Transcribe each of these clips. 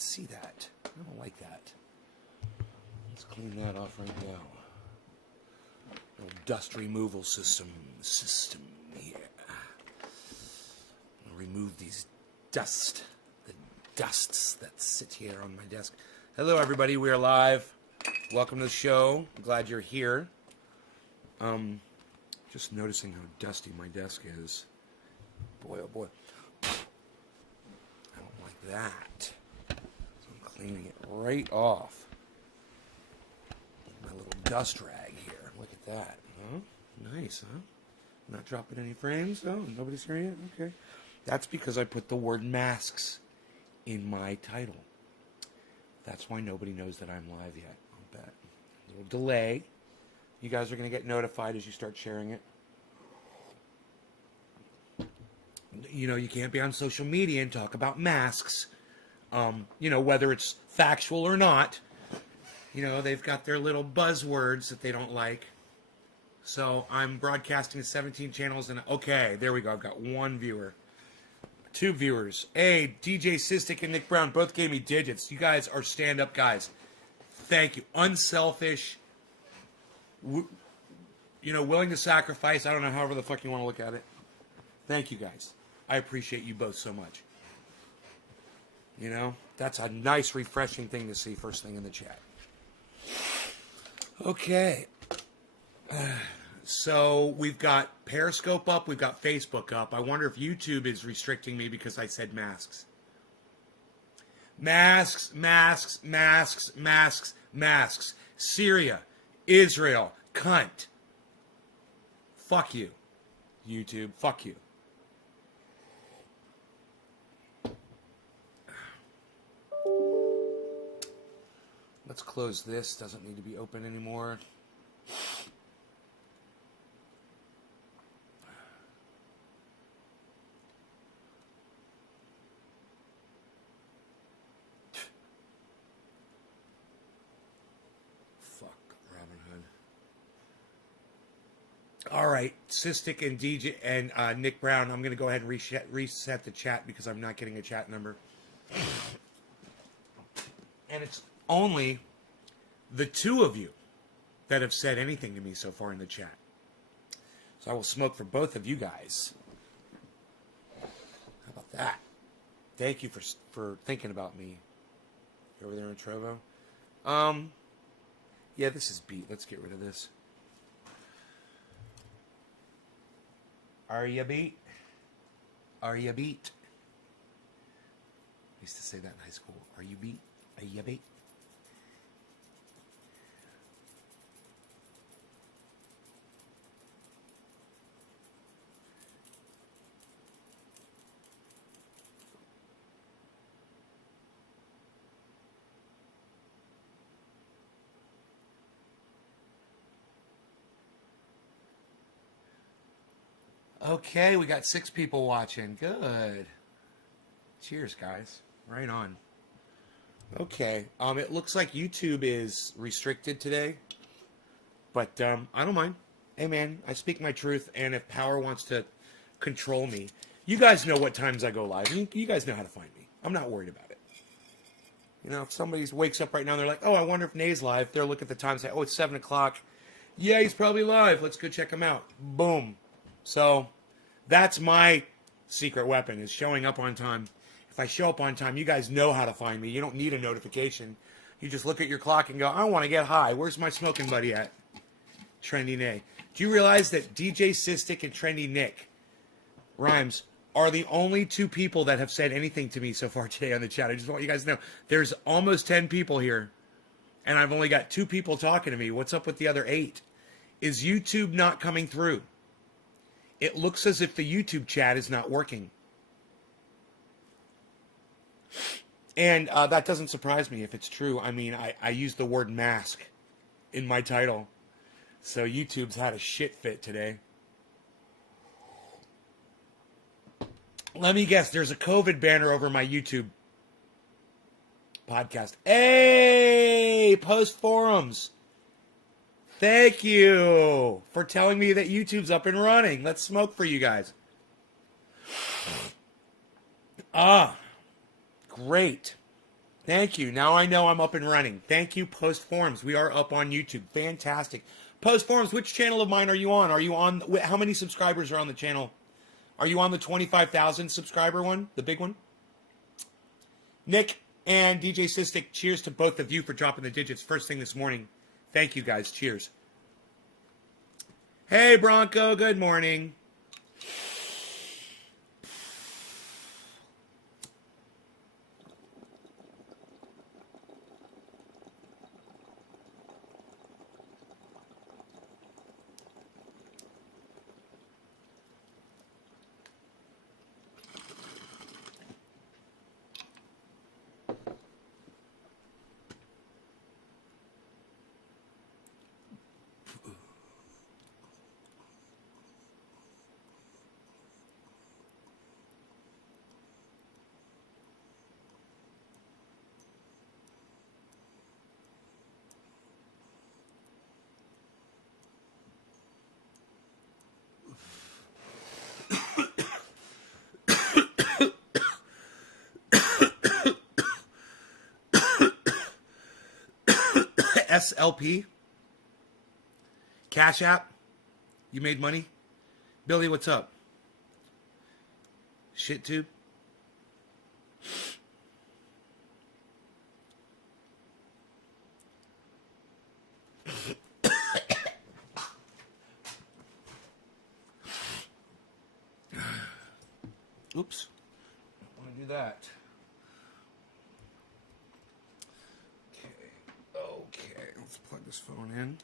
can see that. I don't like that. Let's clean that off right now. Little dust removal system here. I'll remove these the dusts that sit here on my desk. Hello, everybody. We are live. Welcome to the show. I'm glad you're here. Just noticing how dusty my desk is. Boy, oh boy. I don't like that. So I'm cleaning it right off. My little dust rag here. Look at that. Huh? Nice, huh? Not dropping any frames? Oh, nobody's hearing it? Okay. That's because I put the word masks in my title. That's why nobody knows that I'm live yet. I'll bet. A little delay. You guys are going to get notified as you start sharing it. You know, you can't be on social media and talk about masks. You know, whether it's factual or not. You know, they've got their little buzzwords that they don't like. So I'm broadcasting to 17 channels and okay, there we go. I've got one viewer. 2 viewers. Hey, DJ Sistik and Nick Brown both gave me digits. You guys are stand-up guys. Thank you. Unselfish. You know, willing to sacrifice. I don't know, however the fuck you want to look at it. Thank you guys. I appreciate you both so much. You know, that's a nice, refreshing thing to see first thing in the chat. Okay. So we've got Periscope up. We've got Facebook up. I wonder if YouTube is restricting me because I said masks. Masks, masks, masks, masks, masks. Syria, Israel, cunt. Fuck you, YouTube. Fuck you. Let's close this. Doesn't need to be open anymore. Fuck Robin Hood. All right, Sistik and DJ and Nick Brown. I'm going to go ahead and reset the chat because I'm not getting a chat number. And it's only the 2 of you that have said anything to me so far in the chat. So I will smoke for both of you guys. How about that? Thank you for thinking about me. Over there in Trovo. Yeah, this is beat. Let's get rid of this. Are you beat? Are you beat? I used to say that in high school. Are you beat? Are you beat? Okay, we got 6 people watching. Good. Cheers, guys. Right on. Okay. It looks like YouTube is restricted today. But I don't mind. Hey, man, I speak my truth. And if power wants to control me, you guys know what times I go live. You guys know how to find me. I'm not worried about it. You know, if somebody wakes up right now and they're like, oh, I wonder if Nay's live. They'll look at the time and say, oh, it's 7 o'clock. Yeah, he's probably live. Let's go check him out. Boom. So that's my secret weapon, is showing up on time. If I show up on time, you guys know how to find me. You don't need a notification. You just look at your clock and go, I want to get high. Where's my smoking buddy at? Trendy Nay. Do you realize that DJ Sistik and Trendy Nick Rhymes are the only 2 people that have said anything to me so far today on the chat? I just want you guys to know. There's almost 10 people here, and I've only got 2 people talking to me. What's up with the other 8? Is YouTube not coming through? It looks as if the YouTube chat is not working. And that doesn't surprise me if it's true. I mean, I use the word mask in my title. So YouTube's had a shit fit today. Let me guess, there's a COVID banner over my YouTube podcast. Hey, Post Forums. Thank you for telling me that YouTube's up and running. Let's smoke for you guys. Great. Thank you. Now I know I'm up and running. Thank you, Post Forums. We are up on YouTube. Fantastic. Post Forums, which channel of mine are you on? Are you on, how many subscribers are on the channel? Are you on the 25,000 subscriber one, the big one? Nick and DJ Sistik, cheers to both of you for dropping the digits first thing this morning. Thank you guys. Cheers. Hey, Bronco. Good morning. SLP? Cash App? You made money? Billy, what's up? Shit tube? Oops. I want to do that. Okay, let's plug this phone in.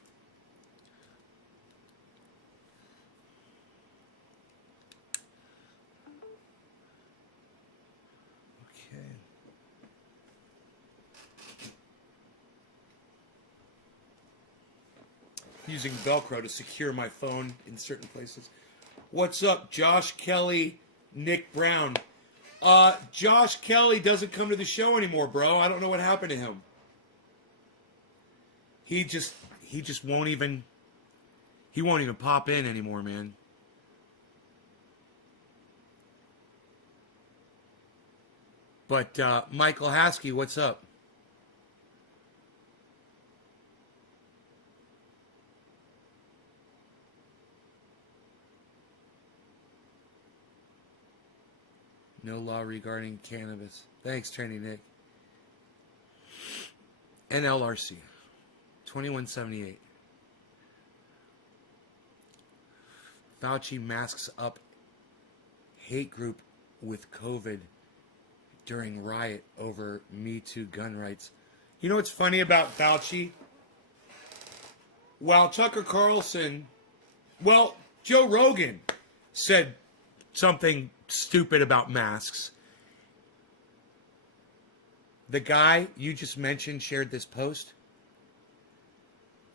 Okay. Using Velcro to secure my phone in certain places. What's up, Josh Kelly, Nick Brown? Josh Kelly doesn't come to the show anymore, bro. I don't know what happened to him. He just won't even pop in anymore, man. But Michael Haskey, what's up? No law regarding cannabis. Thanks, Trendy Nick. NLRC 2178. Fauci masks up hate group with COVID during riot over Me Too gun rights. You know what's funny about Fauci? While Tucker Carlson, Joe Rogan said something stupid about masks. The guy you just mentioned shared this post.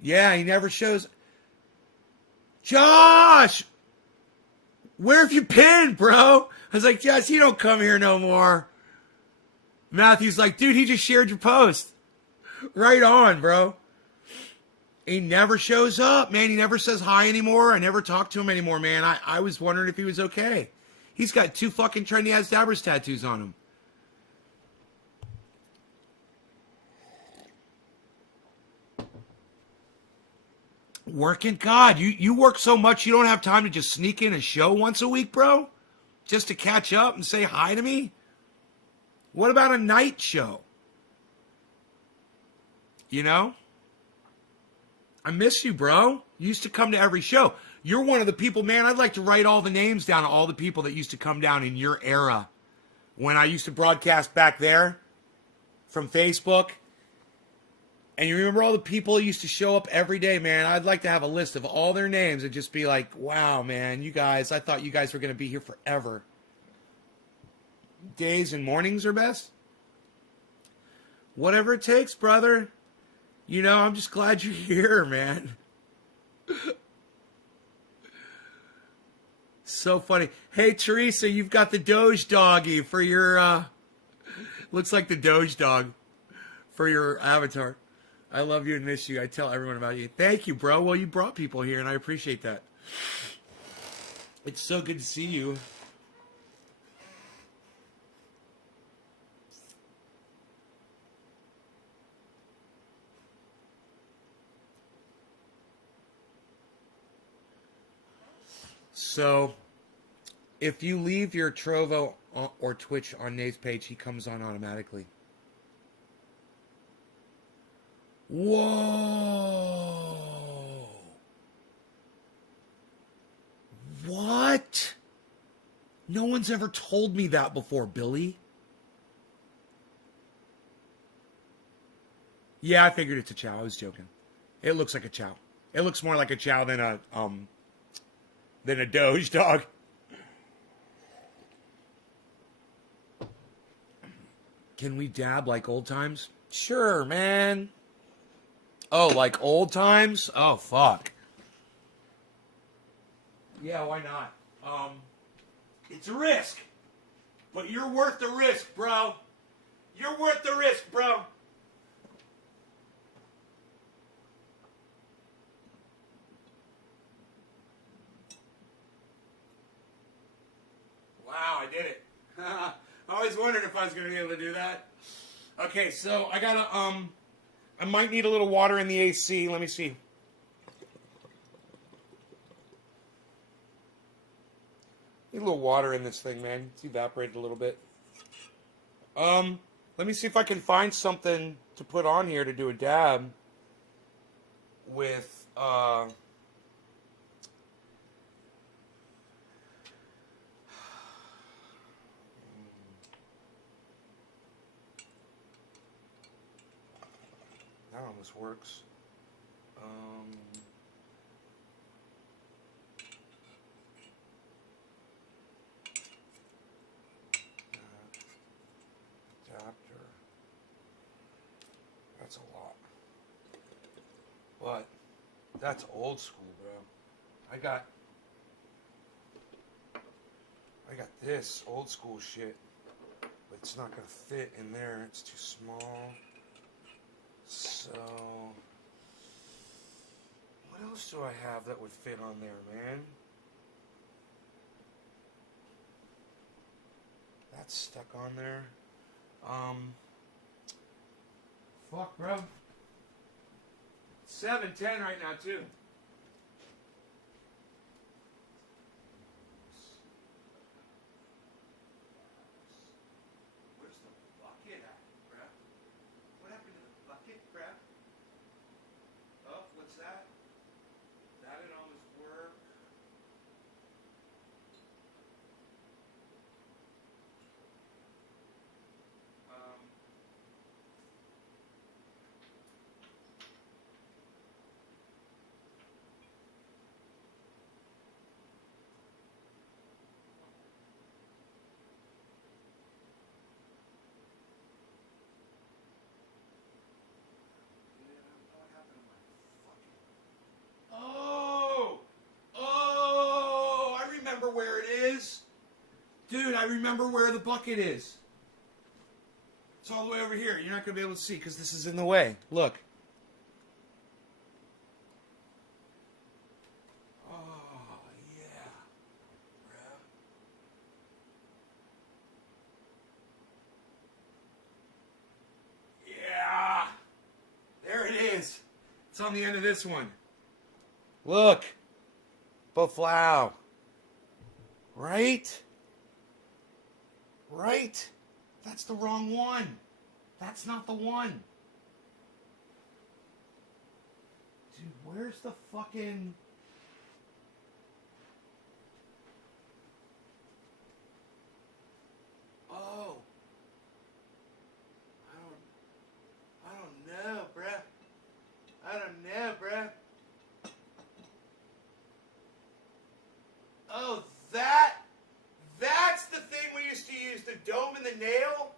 Yeah, he never shows. Josh! Where have you been, bro? I was like, Josh, you don't come here no more. Matthew's like, dude, he just shared your post. Right on, bro. He never shows up, man. He never says hi anymore. I never talk to him anymore, man. I was wondering if he was okay. He's got 2 fucking Trendy Ass Dabbers tattoos on him. Working? God, you work so much you don't have time to just sneak in a show once a week, bro? Just to catch up and say hi to me? What about a night show? You know? I miss you, bro. You used to come to every show. You're one of the people, man, I'd like to write all the names down of all the people that used to come down in your era. When I used to broadcast back there from Facebook. And you remember all the people who used to show up every day, man? I'd like to have a list of all their names and just be like, wow, man, you guys, I thought you guys were going to be here forever. Days and mornings are best? Whatever it takes, brother. You know, I'm just glad you're here, man. So funny. Hey, Teresa, you've got the Doge doggy for your, looks like the Doge dog for your avatar. I love you and miss you. I tell everyone about you. Thank you, bro. Well, you brought people here, and I appreciate that. It's so good to see you. So, if you leave your Trovo or Twitch on Nate's page, he comes on automatically. Whoa! What? No one's ever told me that before, Billy. Yeah, I figured it's a chow. I was joking. It looks like a chow. It looks more like a chow than a Doge dog. Can we dab like old times? Sure, man. Oh, like old times? Oh, fuck. Yeah, why not? It's a risk. But you're worth the risk, bro. You're worth the risk, bro. Wow, I did it. I always wondered if I was going to be able to do that. Okay, so I gotta, I might need a little water in the AC. Let me see. Need a little water in this thing, man. It's evaporated a little bit. Let me see if I can find something to put on here to do a dab with, that almost works. Adapter. That's a lot. But that's old school, bro. I got this old school shit, but it's not gonna fit in there. It's too small. So, what else do I have that would fit on there, man? That's stuck on there. Fuck, bro. 7:10 right now, too. Where's the bucket at, bro? What happened to the bucket, bro? Oh, what's that? That'd almost work. Oh, I remember where it is. Dude, I remember where the bucket is. It's all the way over here. You're not going to be able to see because this is in the way. Look. Oh, yeah. Yeah. There it is. It's on the end of this one. Look. Boflau. Right? Right? That's the wrong one. That's not the one. Dude, where's the fucking... Oh. I don't know, bruh. I don't know, bruh. Oh, that's the thing we used to use, the dome and the nail?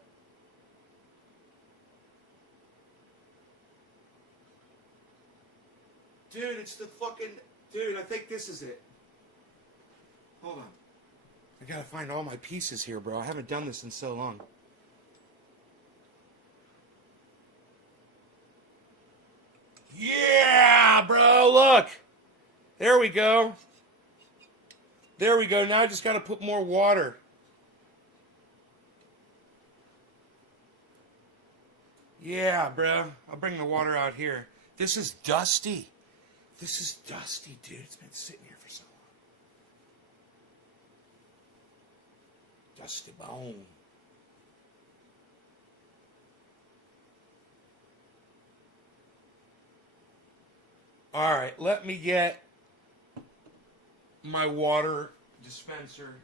Dude, it's the fucking... Dude, I think this is it. Hold on. I gotta find all my pieces here, bro. I haven't done this in so long. Yeah, bro, look. There we go. There we go. Now I just got to put more water. Yeah, bro. I'll bring the water out here. This is dusty. This is dusty, dude. It's been sitting here for so long. Dusty bone. All right, let me get my water dispenser.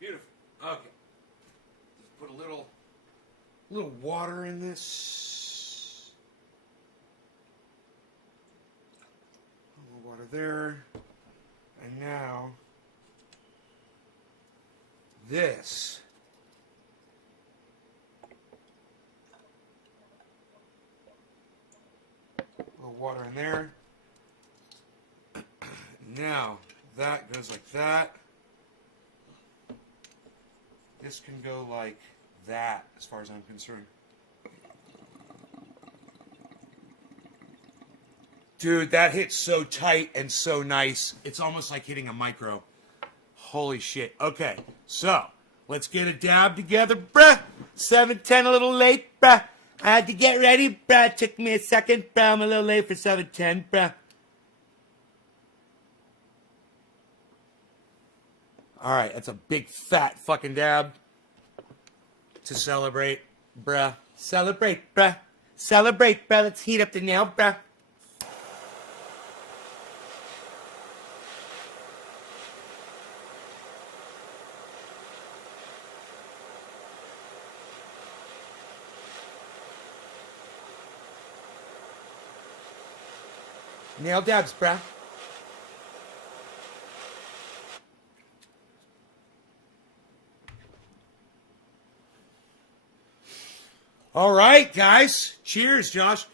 Beautiful. Okay. Just put a little water in this. A little water there. And now this. A little water in there. Now that goes like that. This can go like that, as far as I'm concerned. Dude, that hits so tight and so nice. It's almost like hitting a micro. Holy shit. Okay, so let's get a dab together, bruh. 7:10, a little late, bruh. I had to get ready, bruh. It took me a second, bruh. I'm a little late for 7:10, bruh. All right, that's a big fat fucking dab to celebrate, bruh. Celebrate, bruh. Celebrate, bruh. Let's heat up the nail, bruh. Nail dabs, bruh. All right, guys. Cheers, Josh.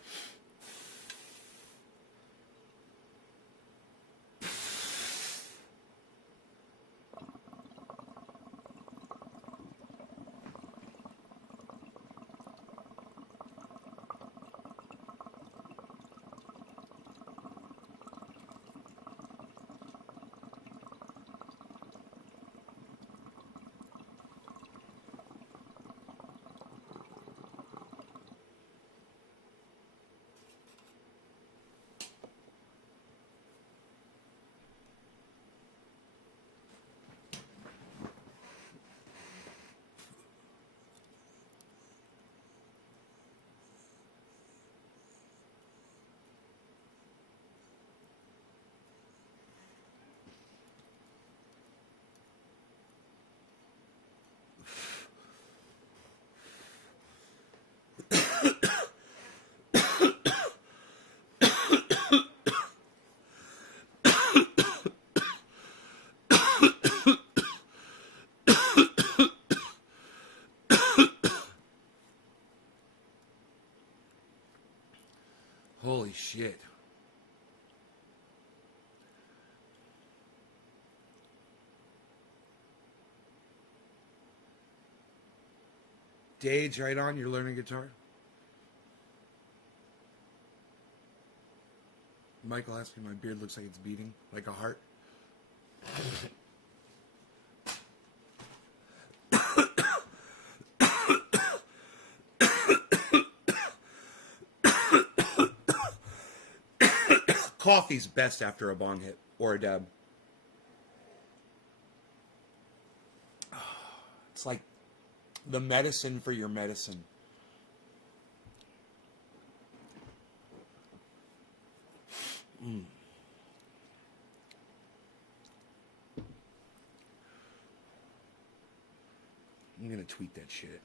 Holy shit. Dage, right on. You're learning guitar. Michael asked me, my beard looks like it's beating like a heart. Coffee's best after a bong hit or a dab. It's like the medicine for your medicine. Mm. I'm gonna tweet that shit.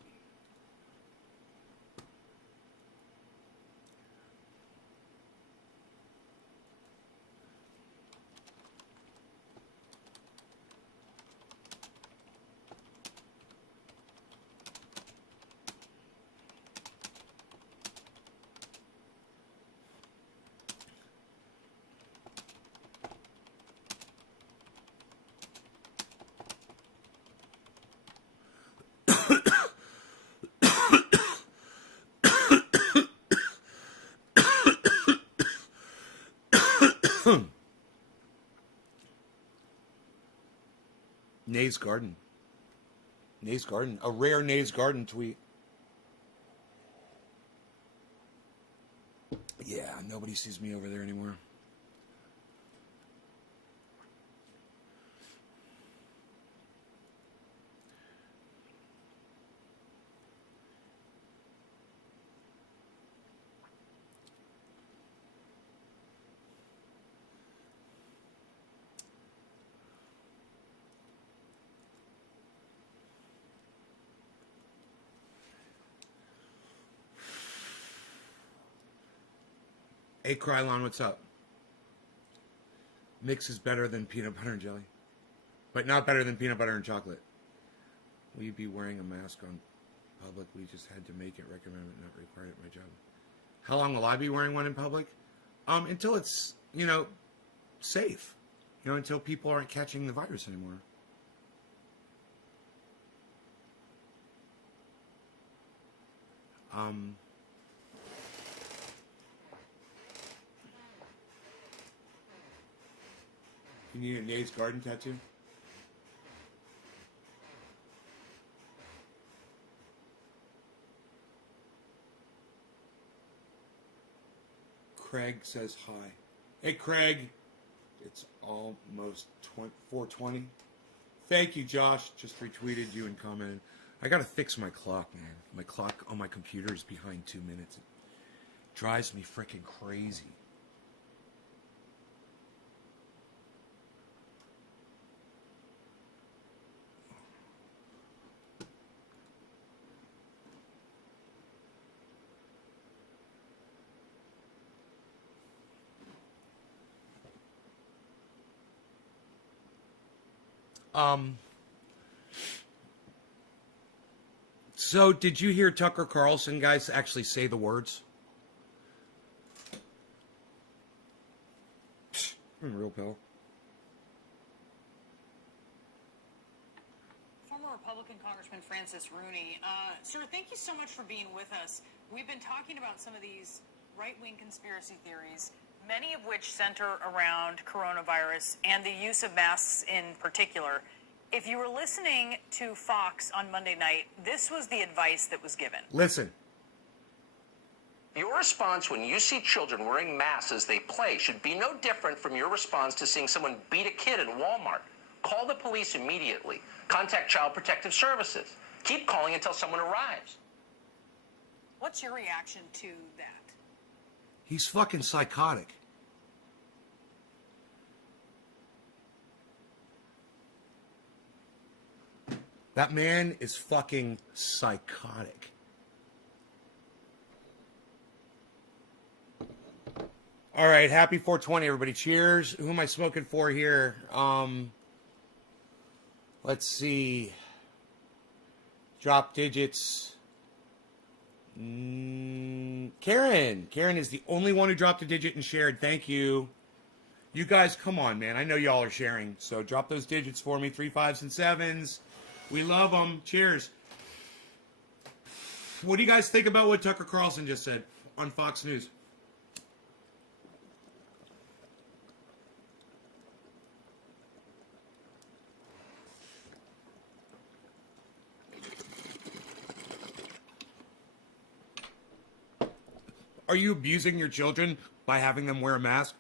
Nays Garden. Nays Garden. A rare Nays Garden tweet. Yeah, nobody sees me over there anymore. Hey, Krylon, what's up? Mix is better than peanut butter and jelly, but not better than peanut butter and chocolate. Will you be wearing a mask on public? We just had to make it recommended, not required at my job. How long will I be wearing one in public? Until it's, safe. Until people aren't catching the virus anymore. You need a Nate's Garden tattoo? Craig says hi. Hey, Craig. It's almost 4:20. Thank you, Josh. Just retweeted you and commented. I gotta fix my clock, man. My clock on my computer is behind 2 minutes. It drives me freaking crazy. So did you hear Tucker Carlson, guys, actually say the words? Real pill. Former Republican Congressman Francis Rooney. Sir, thank you so much for being with us. We've been talking about some of these right-wing conspiracy theories, many of which center around coronavirus and the use of masks in particular. If you were listening to Fox on Monday night, this was the advice that was given. Listen. Your response when you see children wearing masks as they play should be no different from your response to seeing someone beat a kid in Walmart. Call the police immediately. Contact Child Protective Services. Keep calling until someone arrives. What's your reaction to that? He's fucking psychotic. That man is fucking psychotic. All right, happy 420, everybody. Cheers. Who am I smoking for here? Let's see. Drop digits. Karen. Karen is the only one who dropped a digit and shared. Thank you. You guys, come on, man. I know y'all are sharing. So drop those digits for me. 3 5s and 7s. We love them. Cheers. What do you guys think about what Tucker Carlson just said on Fox News? Are you abusing your children by having them wear a mask?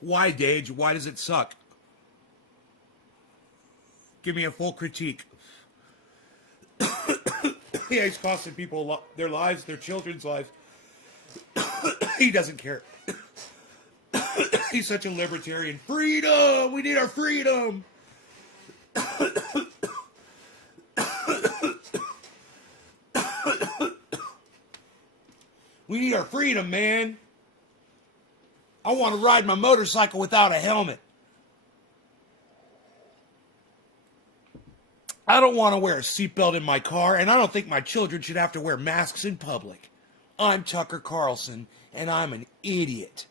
Why, Dage? Why does it suck? Give me a full critique. Yeah, he's costing people their lives, their children's lives. He doesn't care. He's such a libertarian. Freedom! We need our freedom! We need our freedom, man. I want to ride my motorcycle without a helmet. I don't want to wear a seatbelt in my car, and I don't think my children should have to wear masks in public. I'm Tucker Carlson, and I'm an idiot.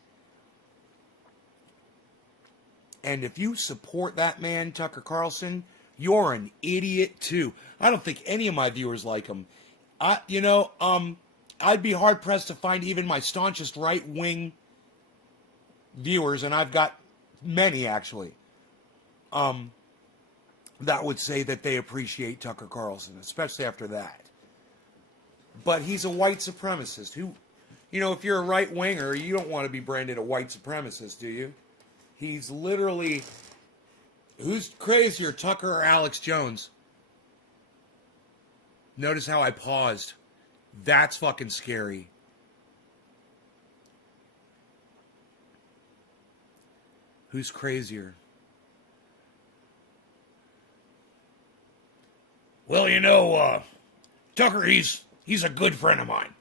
And if you support that man, Tucker Carlson, You're an idiot too. I don't think any of my viewers like him. I'd be hard pressed to find even my staunchest right wing viewers, and I've got many actually, that would say that they appreciate Tucker Carlson, especially after that. But he's a white supremacist who, if you're a right winger, you don't want to be branded a white supremacist, do you? He's literally, who's crazier, Tucker or Alex Jones? Notice how I paused. That's fucking scary. Who's crazier? Well, Tucker, he's a good friend of mine.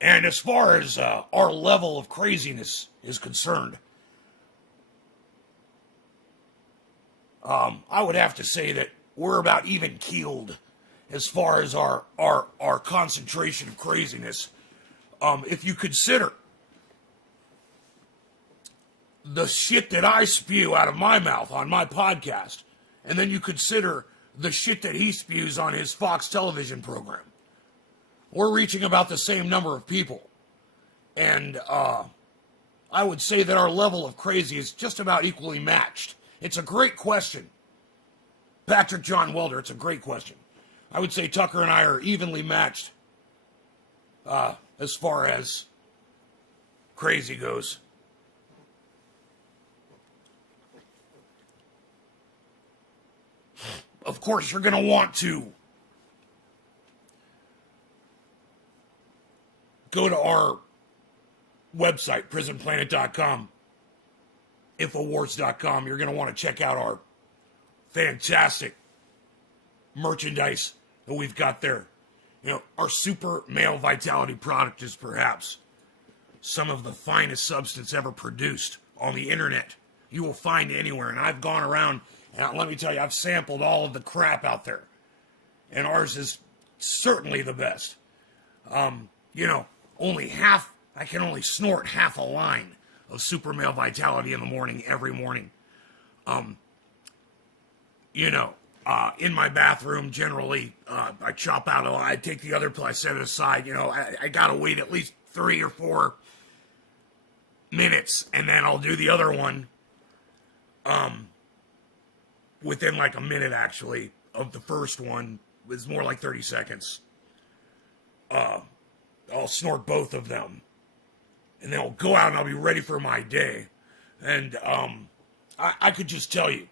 And as far as our level of craziness is concerned, I would have to say that we're about even keeled as far as our concentration of craziness. If you consider the shit that I spew out of my mouth on my podcast, and then you consider the shit that he spews on his Fox television program, we're reaching about the same number of people. And I would say that our level of crazy is just about equally matched. It's a great question. Patrick John Welder, it's a great question. I would say Tucker and I are evenly matched as far as crazy goes. Of course, you're going to want to go to our website, prisonplanet.com, infowars.com. You're going to want to check out our fantastic merchandise that we've got there. Our super male vitality product is perhaps some of the finest substance ever produced on the internet you will find anywhere. And I've gone around, and let me tell you, I've sampled all of the crap out there. And ours is certainly the best. I can only snort half a line of super male vitality in the morning, every morning. In my bathroom, generally, I chop out I take the other pill, I set it aside. I gotta wait at least 3 or 4 minutes, and then I'll do the other one, within like a minute, actually, of the first one. It's more like 30 seconds. I'll snort both of them, and then I'll go out and I'll be ready for my day. And I could just tell you,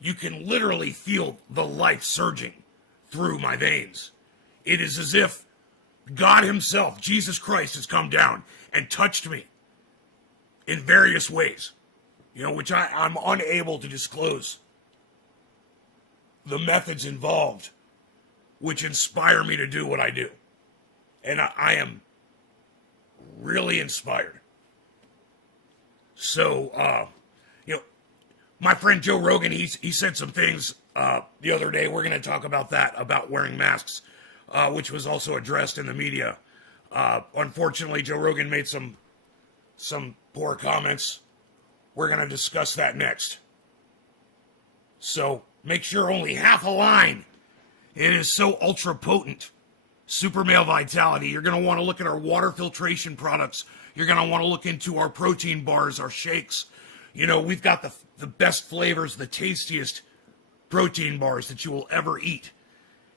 you can literally feel the life surging through my veins. It is as if God himself, Jesus Christ, has come down and touched me in various ways, which I'm unable to disclose the methods involved, which inspire me to do what I do. And I am really inspired. So, my friend Joe Rogan, he said some things the other day. We're going to talk about that, about wearing masks, which was also addressed in the media. Unfortunately, Joe Rogan made some poor comments. We're going to discuss that next. So make sure only half a line. It is so ultra potent. Super male vitality. You're going to want to look at our water filtration products. You're going to want to look into our protein bars, our shakes. We've got the best flavors, the tastiest protein bars that you will ever eat.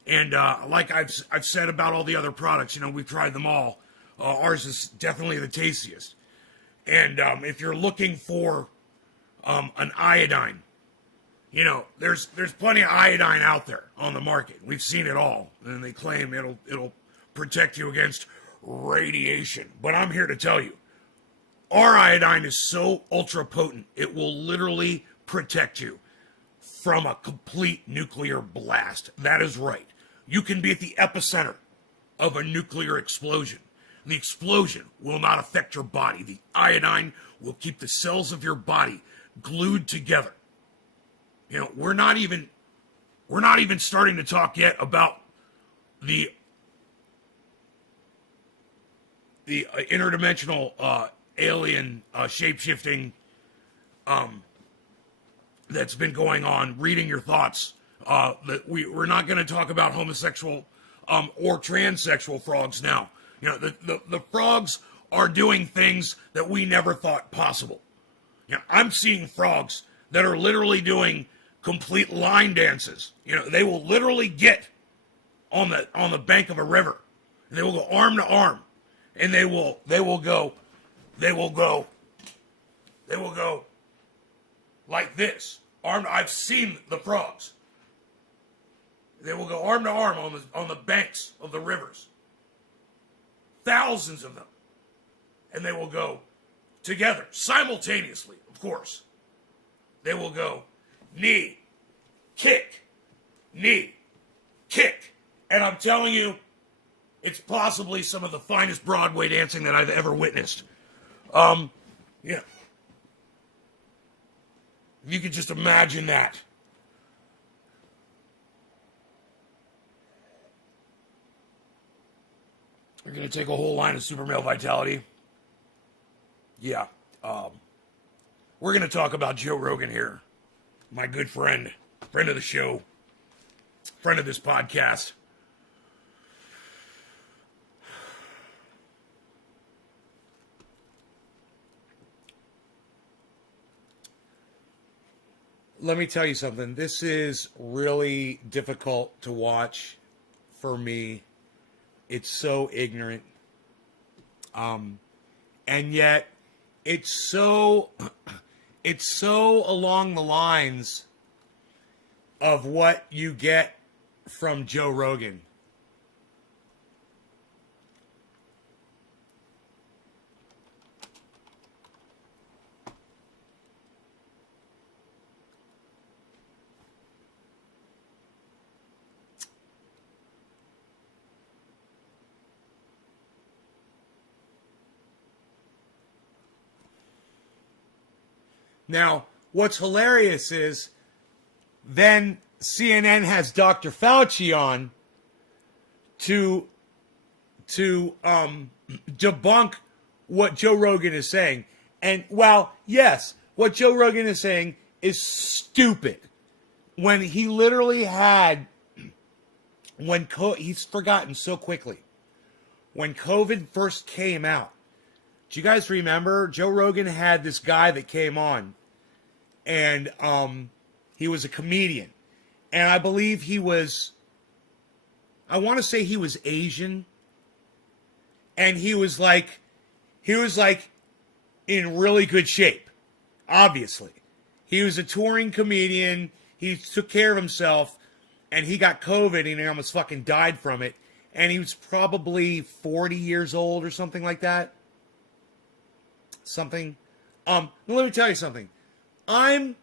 And like I've said about all the other products, we've tried them all. Ours is definitely the tastiest. And if you're looking for an iodine, there's plenty of iodine out there on the market. We've seen it all, and they claim it'll protect you against radiation. But I'm here to tell you, our iodine is so ultra potent, it will literally protect you from a complete nuclear blast. That is right. You can be at the epicenter of a nuclear explosion. The explosion will not affect your body. The iodine will keep the cells of your body glued together. We're not even starting to talk yet about the interdimensional alien shape-shifting that's been going on, reading your thoughts That we're not going to talk about homosexual or transsexual frogs now. You know, the frogs are doing things that we never thought possible. You know, I'm seeing frogs that are literally doing complete line dances. You know, they will literally get on the bank of a river, and they will go arm to arm, and they will go like this. I've seen the frogs. They will go arm to arm on the banks of the rivers. Thousands of them. And they will go together, simultaneously, of course. They will go knee, kick, knee, kick. And I'm telling you, it's possibly some of the finest Broadway dancing that I've ever witnessed. Yeah. You could just imagine that. We're going to take a whole line of Super Male Vitality. Yeah. We're going to talk about Joe Rogan here. My good friend of the show, friend of this podcast. Let me tell you something. This is really difficult to watch for me. It's so ignorant. And yet it's so along the lines of what you get from Joe Rogan. Now, what's hilarious is then CNN has Dr. Fauci on to debunk what Joe Rogan is saying. And while, yes, what Joe Rogan is saying is stupid. When he literally had, he's forgotten so quickly. When COVID first came out, do you guys remember? Joe Rogan had this guy that came on, and he was a comedian. And I believe I want to say he was Asian. And he was like in really good shape, obviously. He was a touring comedian. He took care of himself, and he got COVID, and he almost fucking died from it. And he was probably 40 years old or something like that. Let me tell you something. I'm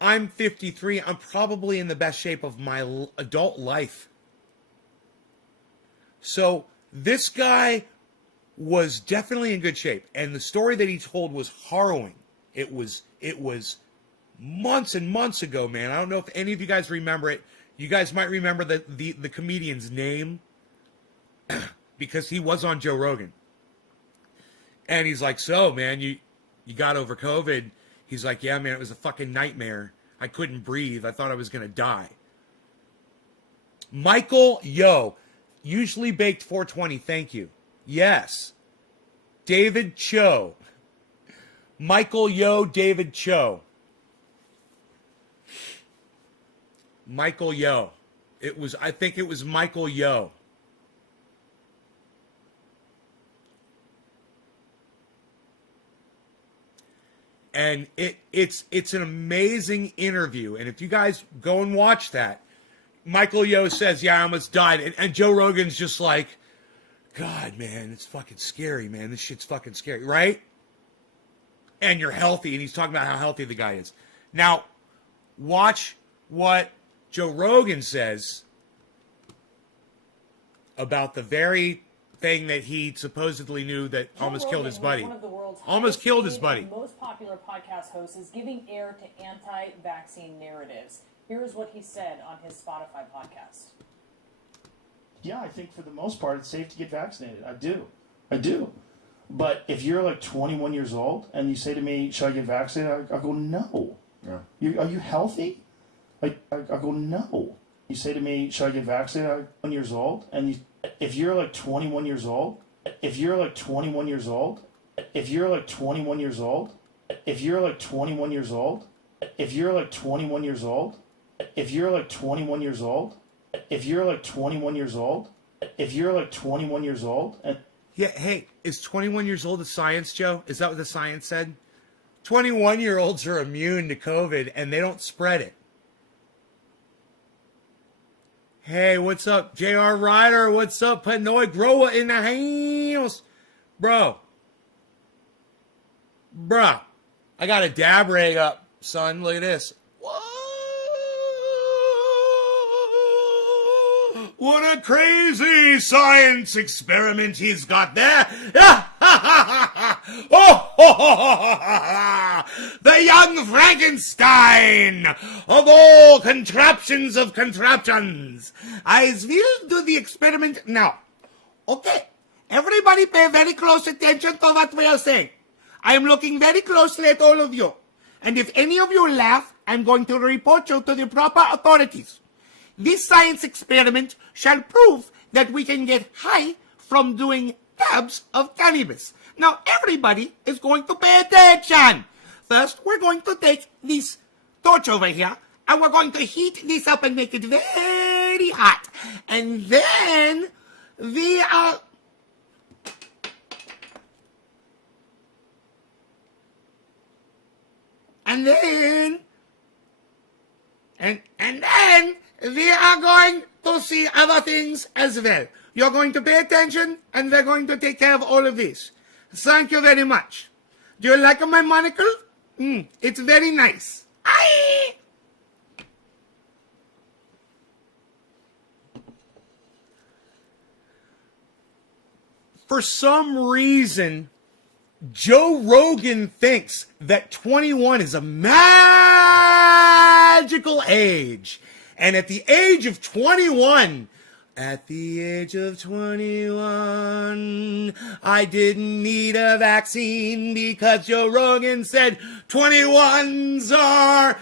53. I'm probably in the best shape of my adult life. So this guy was definitely in good shape, and the story that he told was harrowing. It was months and months ago, man. I don't know if any of you guys remember it. You guys might remember the comedian's name because he was on Joe Rogan. And he's like, so, man, you got over COVID? He's like, yeah, man, it was a fucking nightmare. I couldn't breathe. I thought I was going to die. Michael Yo, usually baked 420, thank you. Yes. David Cho. Michael Yo, David Cho. Michael Yo. I think it was Michael Yo. And it's an amazing interview. And if you guys go and watch that, Michael Yo says, yeah, I almost died. And Joe Rogan's just like, God, man, it's fucking scary, man. This shit's fucking scary, right? And you're healthy. And he's talking about how healthy the guy is. Now, watch what Joe Rogan says about the very thing that he supposedly knew that almost killed his buddy. Almost killed his buddy. Most popular podcast host is giving air to anti-vaccine narratives. Here's what he said on his Spotify podcast. Yeah, I think for the most part it's safe to get vaccinated. I do. But if you're like 21 years old and you say to me, should I get vaccinated? I go, no. Yeah. Are you healthy? I go, no. You say to me, should I get vaccinated? I'm 21 years old. And if you're like 21 years old, if you're like 21 years old, if you're like 21 years old, if you're like 21 years old, if you're like 21 years old, if you're like 21 years old, if you're like 21 years old, if you're like 21 years old, and Yeah, hey, is 21 years old a science, Joe? Is that what the science said? 21-year-olds are immune to COVID and they don't spread it. Hey, what's up, JR Ryder? What's up, Panoy Grower in the house? Bro. Bruh. I got a dab rig up, son. Look at this. Whoa! What a crazy science experiment he's got there. Oh, the young Frankenstein of all contraptions of contraptions. I will do the experiment now. Okay, everybody pay very close attention to what we are saying. I am looking very closely at all of you. And if any of you laugh, I'm going to report you to the proper authorities. This science experiment shall prove that we can get high from doing dabs of cannabis. Now, everybody is going to pay attention. First, we're going to take this torch over here, and we're going to heat this up and make it very hot. And then we are... And then we are going to see other things as well. You're going to pay attention, and we're going to take care of all of this. Thank you very much. Do you like my monocle? It's very nice. Aye! For some reason, Joe Rogan thinks that 21 is a magical age. And at the age of 21, I didn't need a vaccine because Joe Rogan said 21s are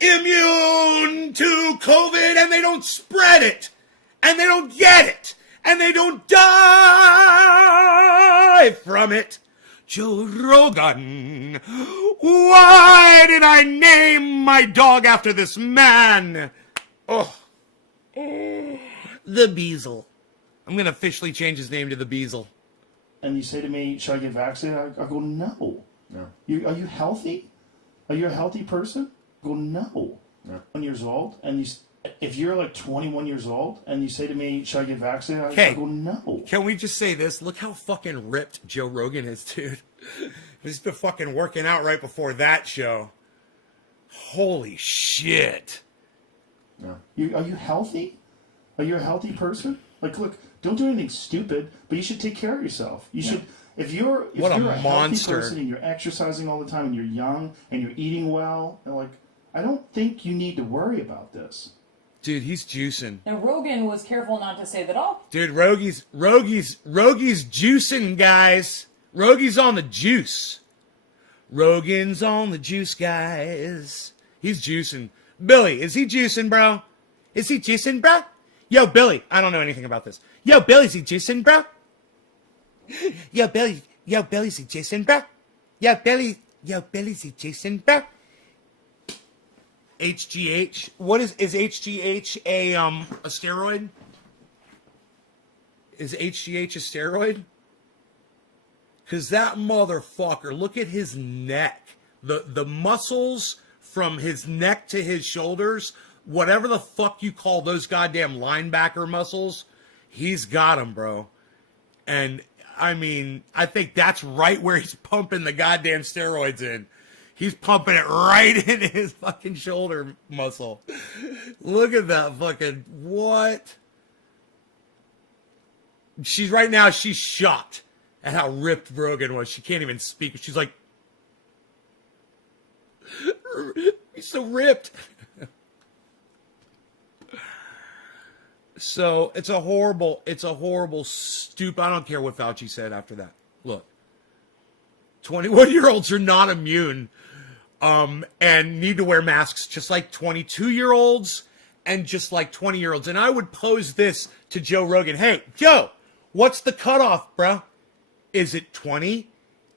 immune to COVID and they don't spread it. And they don't get it. And they don't die from it. Joe Rogan. Why did I name my dog after this man? Oh. The Beazle. I'm going to officially change his name to the Beazle. and you say to me, should I get vaccinated? I go, no. No. Are you healthy? Are you a healthy person? I go, no. No. 1 years old, and if you're like 21 years old, and you say to me, should I get vaccinated? Okay. I go, no. Can we just say this? Look how fucking ripped Joe Rogan is, dude. He's been fucking working out right before that show. Holy shit. Are you healthy? Are you a healthy person? Like, look, don't do anything stupid, but you should take care of yourself. You should, if you're What a healthy monster. person and you're exercising all the time and you're young and you're eating well, and like, I don't think you need to worry about this. Dude, he's juicing. Now, Rogan was careful not to say that, oh, Dude, Rogi's juicing, guys. Rogi's on the juice. Rogan's on the juice, guys. He's juicing. Billy, is he juicing, bro? Is he juicing, bro? Yo, Billy, I don't know anything about this. Yo, Billy, is he juicing, bro? Yo, Billy's he juicing, bro? Billy's he juicing, bro? HGH. What is HGH a steroid? Is HGH a steroid? Cause that motherfucker, look at his neck. The muscles from his neck to his shoulders, whatever the fuck you call those goddamn linebacker muscles, he's got them, bro. And I mean, I think that's right where he's pumping the goddamn steroids in. He's pumping it right into his fucking shoulder muscle. Look at that fucking, what? She's shocked at how ripped Rogan was. She can't even speak. She's like, he's so ripped. So it's a horrible, stupid, I don't care what Fauci said after that. Look, 21-year-olds are not immune and need to wear masks just like 22-year-olds and just like 20-year-olds. And I would pose this to Joe Rogan. Hey, Joe, what's the cutoff, bro? Is it 20?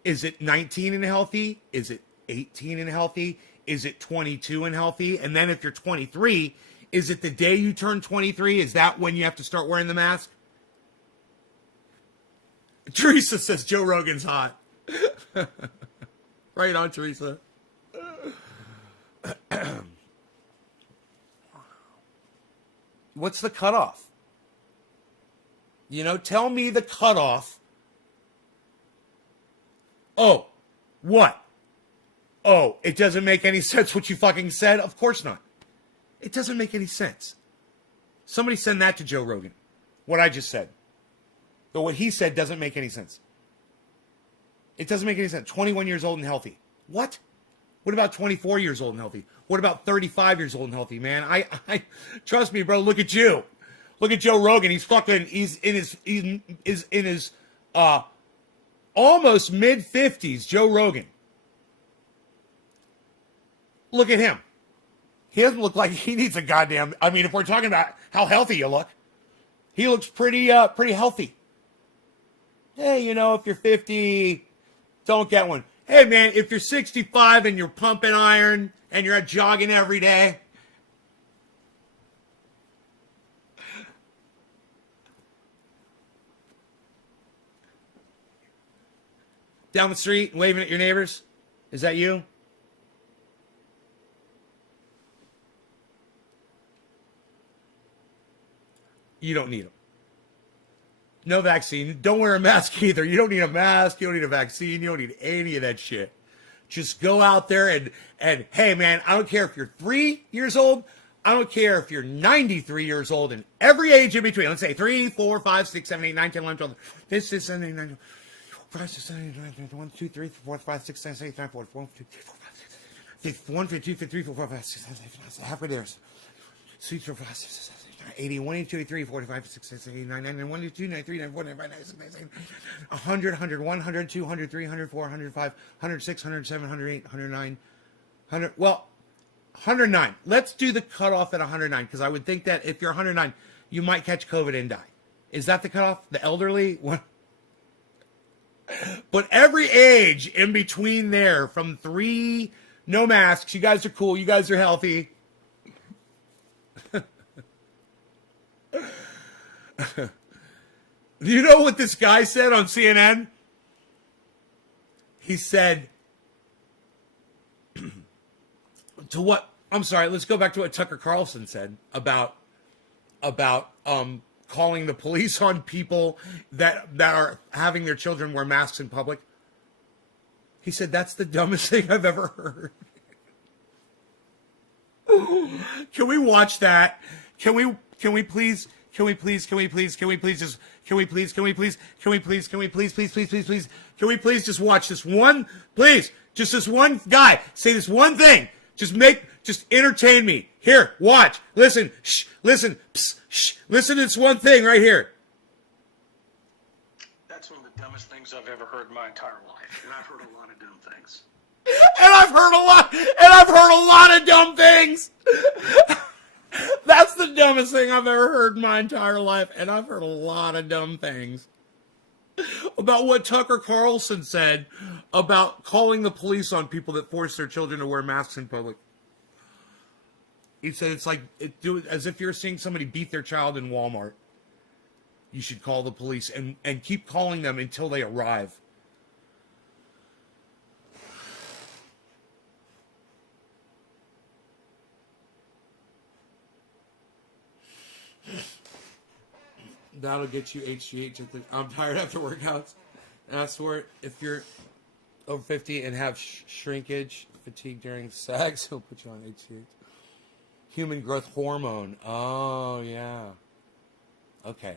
Is it 19 and healthy? Is it 18 and healthy? Is it 22 and healthy? And then if you're 23, is it the day you turn 23? Is that when you have to start wearing the mask? Teresa says Joe Rogan's hot. Right on, Teresa. What's the cutoff? You know, tell me the cutoff. Oh, what? Oh, it doesn't make any sense what you fucking said? Of course not. It doesn't make any sense. Somebody send that to Joe Rogan. What I just said. But what he said doesn't make any sense. It doesn't make any sense. 21 years old and healthy. What? What about 24 years old and healthy? What about 35 years old and healthy, man? I trust me, bro. Look at you. Look at Joe Rogan. He's in his almost mid-50s, Joe Rogan. Look at him. He doesn't look like he needs a goddamn... I mean, if we're talking about how healthy you look, he looks pretty healthy. Hey, you know, if you're 50, don't get one. Hey, man, if you're 65 and you're pumping iron and you're out jogging every day... Down the street, waving at your neighbors? Is that you? You don't need them. No vaccine. Don't wear a mask either. You don't need a mask. You don't need a vaccine. You don't need any of that shit. Just go out there and hey, man, I don't care if you're 3 years old. I don't care if you're 93 years old and every age in between. Let's say 3, 4, 5, 6, 7, 8, 9, 10, 11, 12. This is 7, 8, 9, 5, 6, 7, 8, 9, 1, 2, 3, 4, 5, 6, 7, 8, 9, 4, 1, 2, 3, 4, 5, 6, 1, 2, 3, 4, 5, 6, 7, 8, 9, halfway there. 6, 4, 5, 6, 7, 80, 1, 2, 3, 4, 5, 6, 7, 8, 9, 9, 1, 2, 9, 3, 9, 4, 9, 5, 9, 6, 9, 7, 100, 100, 100, 2, 100, 3, 100, 4, 105, 106, 107, 108, 109, 100. Well, 109. Let's do the cutoff at 109 because I would think that if you're 109, you might catch COVID and die. Is that the cutoff? The elderly? What? But every age in between there, from 3, no masks. You guys are cool. You guys are healthy. You know what this guy said on CNN? He said, to what, I'm sorry, let's go back to what Tucker Carlson said about calling the police on people that are having their children wear masks in public. He said, that's the dumbest thing I've ever heard. Can we watch that? Can we please just watch this one, please, just this one guy say this one thing. Just entertain me. Here, watch, listen, shh, listen, psst, shh, listen to this one thing right here. That's one of the dumbest things I've ever heard in my entire life, and I've heard a lot of dumb things. And I've heard a lot of dumb things. That's the dumbest thing I've ever heard in my entire life, and I've heard a lot of dumb things. About what Tucker Carlson said about calling the police on people that force their children to wear masks in public. He said it's like, as if you're seeing somebody beat their child in Walmart. You should call the police and keep calling them until they arrive. That'll get you HGH. I'm tired after workouts. And I swear, if you're over 50 and have shrinkage, fatigue during sex, he'll put you on HGH. Human growth hormone. Oh, yeah. Okay.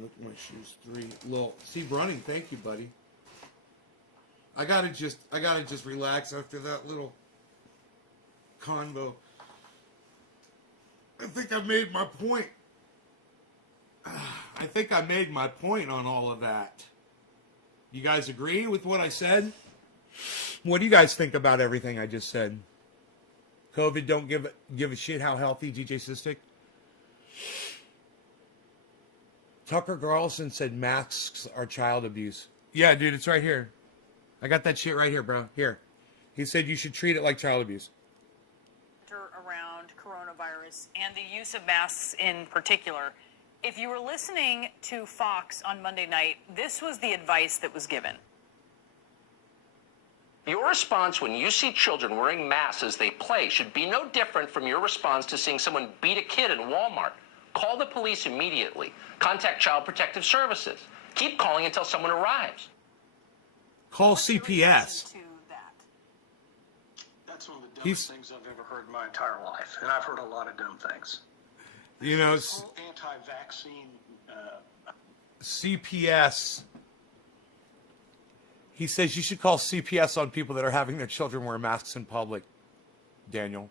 Look at my shoes. 3. Lil. Steve Running, thank you, buddy. I gotta just relax after that little convo. I think I made my point. I think I made my point on all of that. You guys agree with what I said? What do you guys think about everything I just said? COVID don't give a shit how healthy, DJ Sistik? Tucker Carlson said masks are child abuse. Yeah, dude, it's right here. I got that shit right here, bro. Here. He said you should treat it like child abuse. Around coronavirus and the use of masks in particular. If you were listening to Fox on Monday night, this was the advice that was given. Your response when you see children wearing masks as they play should be no different from your response to seeing someone beat a kid in Walmart. Call the police immediately. Contact Child Protective Services. Keep calling until someone arrives. Call What's your CPS. reaction to that? That's one of the He's- dumbest things I've ever heard in my entire life, and I've heard a lot of dumb things. You know, This whole anti-vaccine, CPS. He says you should call CPS on people that are having their children wear masks in public, Daniel.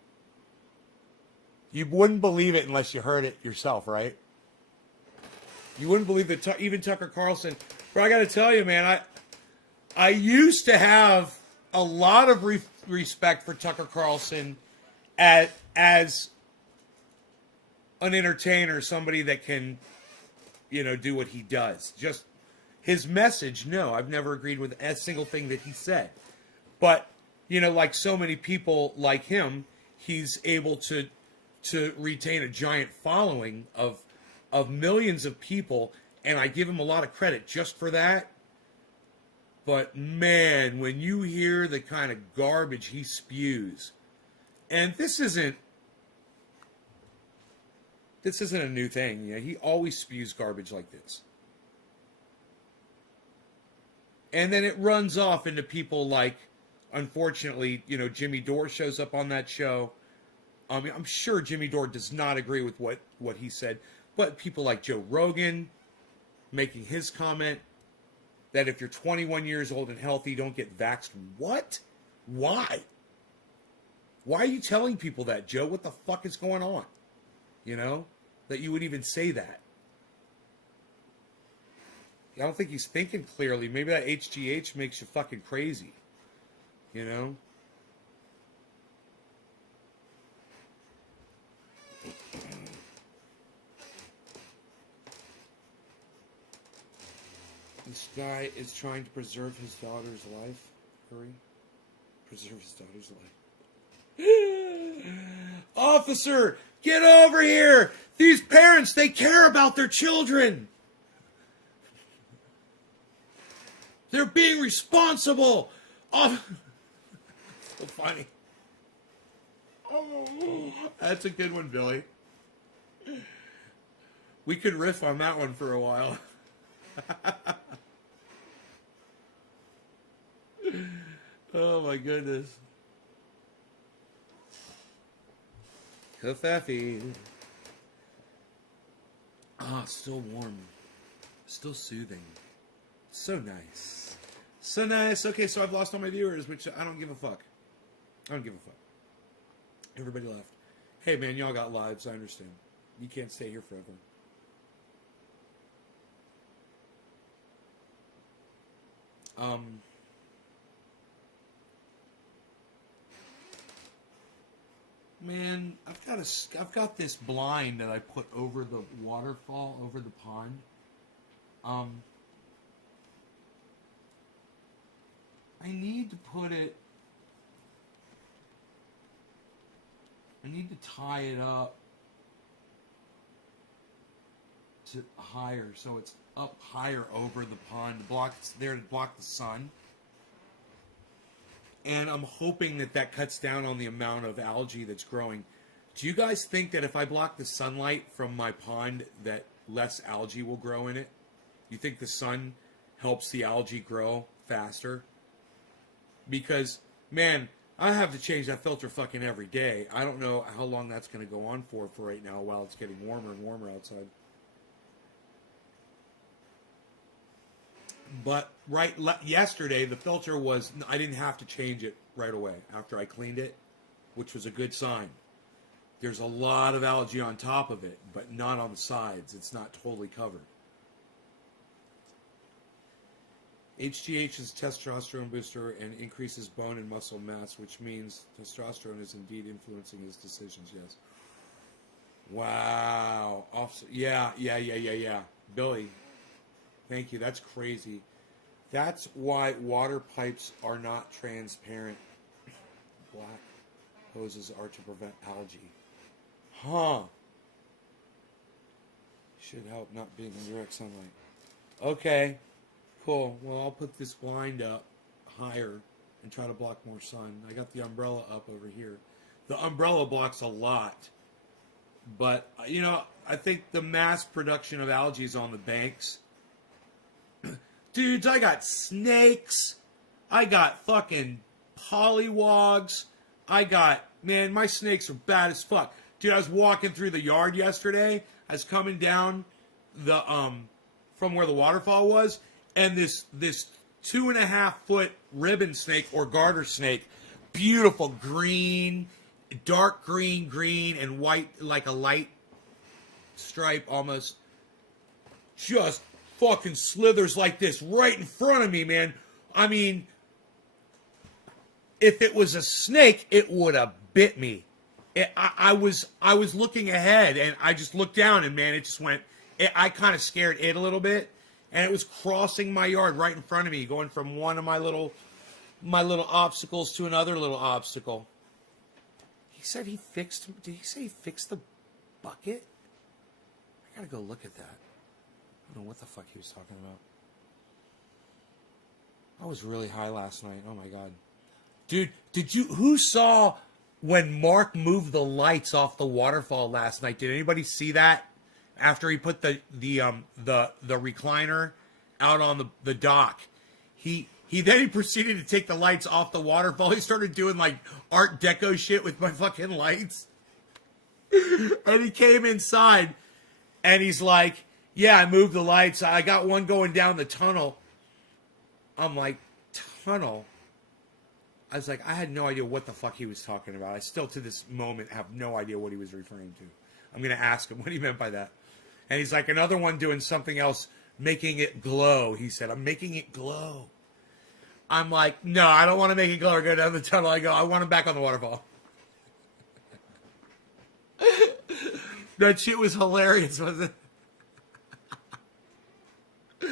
You wouldn't believe it unless you heard it yourself, right? You wouldn't believe that even Tucker Carlson. But I got to tell you, man, I used to have a lot of respect for Tucker Carlson as an entertainer, somebody that can, do what he does. Just his message, no, I've never agreed with a single thing that he said. But, like so many people like him, he's able to retain a giant following of millions of people, and I give him a lot of credit just for that. But man, when you hear the kind of garbage he spews, and this isn't a new thing. He always spews garbage like this. And then it runs off into people like, unfortunately, Jimmy Dore shows up on that show. I'm sure Jimmy Dore does not agree with what he said, but people like Joe Rogan making his comment that if you're 21 years old and healthy, don't get vaxxed. What? Why? Why are you telling people that, Joe? What the fuck is going on? That you would even say that. I don't think he's thinking clearly. Maybe that HGH makes you fucking crazy. This guy is trying to preserve his daughter's life. Hurry. Preserve his daughter's life. Officer, get over here! These parents, they care about their children! They're being responsible! So funny. Oh, that's a good one, Billy. We could riff on that one for a while. Oh my goodness. Kafefi. Still warm. Still soothing. So nice. So nice. Okay, so I've lost all my viewers, which I don't give a fuck. I don't give a fuck. Everybody left. Hey man, y'all got lives, I understand. You can't stay here forever. Man, I've got this blind that I put over the waterfall, over the pond. I need to tie it up to higher, so it's up higher over the pond, it's there to block the sun. And I'm hoping that cuts down on the amount of algae that's growing. Do you guys think that if I block the sunlight from my pond, that less algae will grow in it? You think the sun helps the algae grow faster? Because, man, I have to change that filter fucking every day. I don't know how long that's going to go on for right now while it's getting warmer and warmer outside. But yesterday, the filter was, I didn't have to change it right away after I cleaned it, which was a good sign. There's a lot of algae on top of it, but not on the sides. It's not totally covered. HGH is a testosterone booster and increases bone and muscle mass, which means testosterone is indeed influencing his decisions. Yes. Wow. Yeah. Billy, thank you. That's crazy. That's why water pipes are not transparent. Black hoses are to prevent algae. Huh. Should help not being in direct sunlight. Okay. Cool. Well, I'll put this blind up higher and try to block more sun. I got the umbrella up over here. The umbrella blocks a lot. But, you know, I think the mass production of algae is on the banks. Dudes, I got snakes. I got fucking pollywogs. Man, my snakes are bad as fuck. Dude, I was walking through the yard yesterday. I was coming down the, from where the waterfall was. And this 2.5 foot ribbon snake or garter snake, beautiful green, dark green and white, like a light stripe almost, just fucking slithers like this right in front of me, man. I mean, if it was a snake, it would have bit me. I was looking ahead and I just looked down and man, it just went. I kind of scared it a little bit. And it was crossing my yard right in front of me, going from one of my little obstacles to another little obstacle. He said he fixed. Did he say he fixed the bucket? I gotta go look at that. I don't know what the fuck he was talking about. I was really high last night. Oh my god, dude! Who saw when Mark moved the lights off the waterfall last night? Did anybody see that? After he put the recliner out on the dock, he then proceeded to take the lights off the waterfall. He started doing like Art Deco shit with my fucking lights. And he came inside and he's like, "Yeah, I moved the lights. I got one going down the tunnel." I'm like, "Tunnel?" I was like, I had no idea what the fuck he was talking about. I still to this moment have no idea what he was referring to. I'm gonna ask him what he meant by that. And he's like, another one doing something else, making it glow. He said, "I'm making it glow." I'm like, no, I don't want to make it glow or go down the tunnel. I want him back on the waterfall. That shit was hilarious, wasn't it?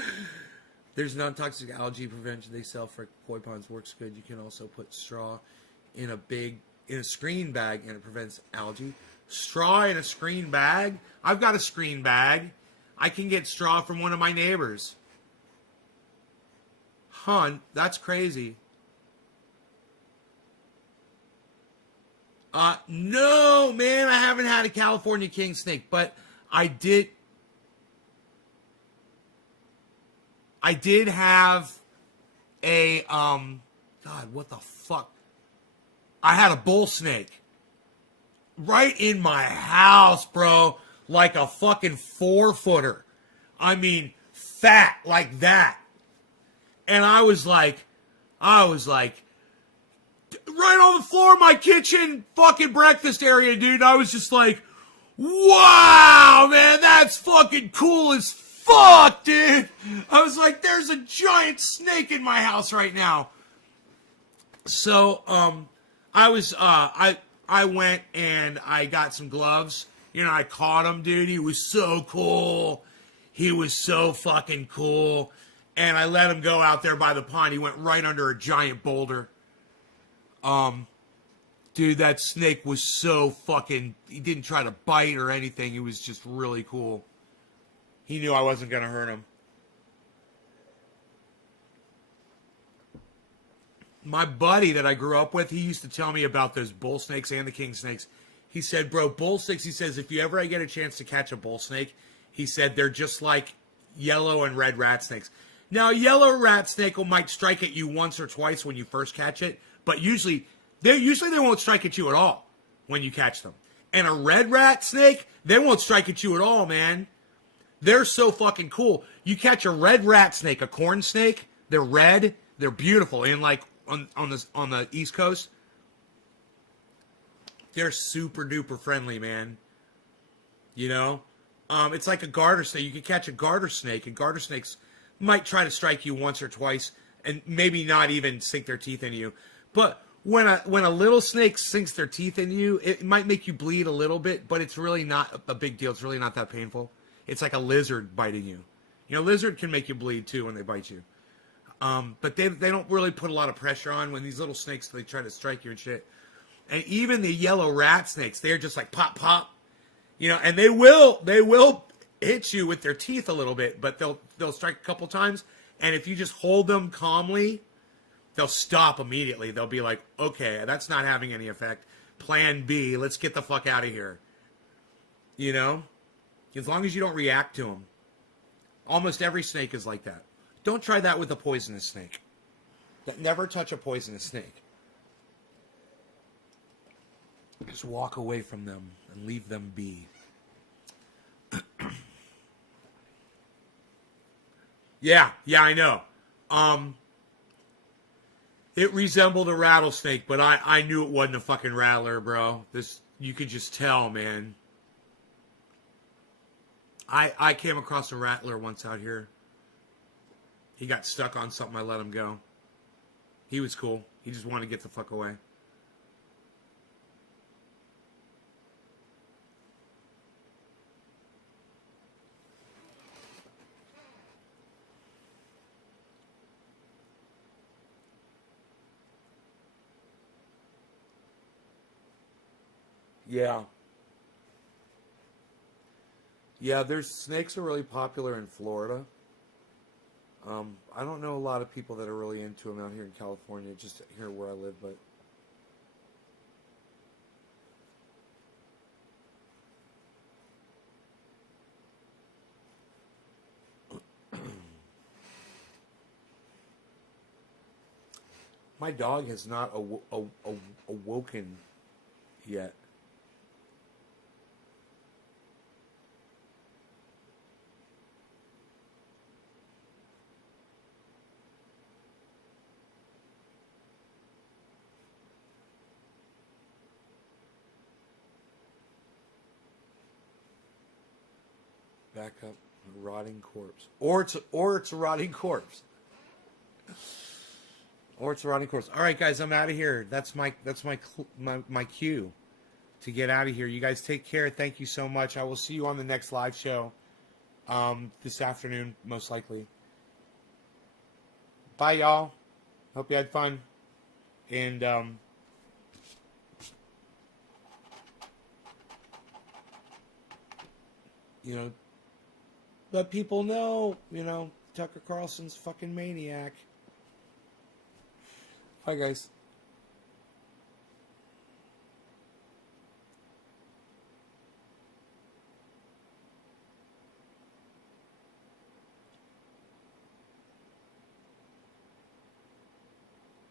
There's non-toxic algae prevention they sell for koi ponds. Works good. You can also put straw in a screen bag and it prevents algae. Straw in a screen bag? I've got a screen bag. I can get straw from one of my neighbors. Huh, that's crazy. No, man, I haven't had a California king snake, but I did have a, God, what the fuck? I had a bull snake. Right in my house, bro. Like a fucking 4-footer. I mean, fat like that. And I was like, right on the floor of my kitchen fucking breakfast area, dude. I was just like, wow, man, that's fucking cool as fuck, dude. I was like, there's a giant snake in my house right now. So, I went and I got some gloves. You know, I caught him, dude. He was so cool. He was so fucking cool. And I let him go out there by the pond. He went right under a giant boulder. Dude, that snake was so fucking... He didn't try to bite or anything. He was just really cool. He knew I wasn't going to hurt him. My buddy that I grew up with, he used to tell me about those bull snakes and the king snakes. He said, bro, bull snakes, he says, if you ever get a chance to catch a bull snake, he said, they're just like yellow and red rat snakes. Now, a yellow rat snake might strike at you once or twice when you first catch it, but usually they won't strike at you at all when you catch them. And a red rat snake, they won't strike at you at all, man. They're so fucking cool. You catch a red rat snake, a corn snake, they're red, they're beautiful, and like on the East Coast, they're super duper friendly, man. You know, it's like a garter snake. You can catch a garter snake, and garter snakes, might try to strike you once or twice and maybe not even sink their teeth into you. But when a little snake sinks their teeth in you, it might make you bleed a little bit, but it's really not a big deal. It's really not that painful. It's like a lizard biting you. You know, lizard can make you bleed too when they bite you. But they don't really put a lot of pressure on when these little snakes, they try to strike you and shit. And even the yellow rat snakes, they're just like pop, pop. You know, and they will hit you with their teeth a little bit, but they'll strike a couple times. And if you just hold them calmly, they'll stop immediately. They'll be like, okay, that's not having any effect. Plan B, let's get the fuck out of here. You know? As long as you don't react to them. Almost every snake is like that. Don't try that with a poisonous snake. Never touch a poisonous snake. Just walk away from them and leave them be. Yeah, I know. It resembled a rattlesnake, but I knew it wasn't a fucking rattler, bro. You could just tell, man. I came across a rattler once out here. He got stuck on something, I let him go. He was cool. He just wanted to get the fuck away. Yeah. Yeah, snakes are really popular in Florida. I don't know a lot of people that are really into them out here in California, just here where I live, but my dog has not awoken yet. Back up, a rotting corpse, or it's a rotting corpse, or it's a rotting corpse. All right, guys, I'm out of here. That's my cue to get out of here. You guys take care. Thank you so much. I will see you on the next live show, this afternoon, most likely. Bye, y'all. Hope you had fun, and you know. Let people know, Tucker Carlson's fucking maniac. Bye, guys.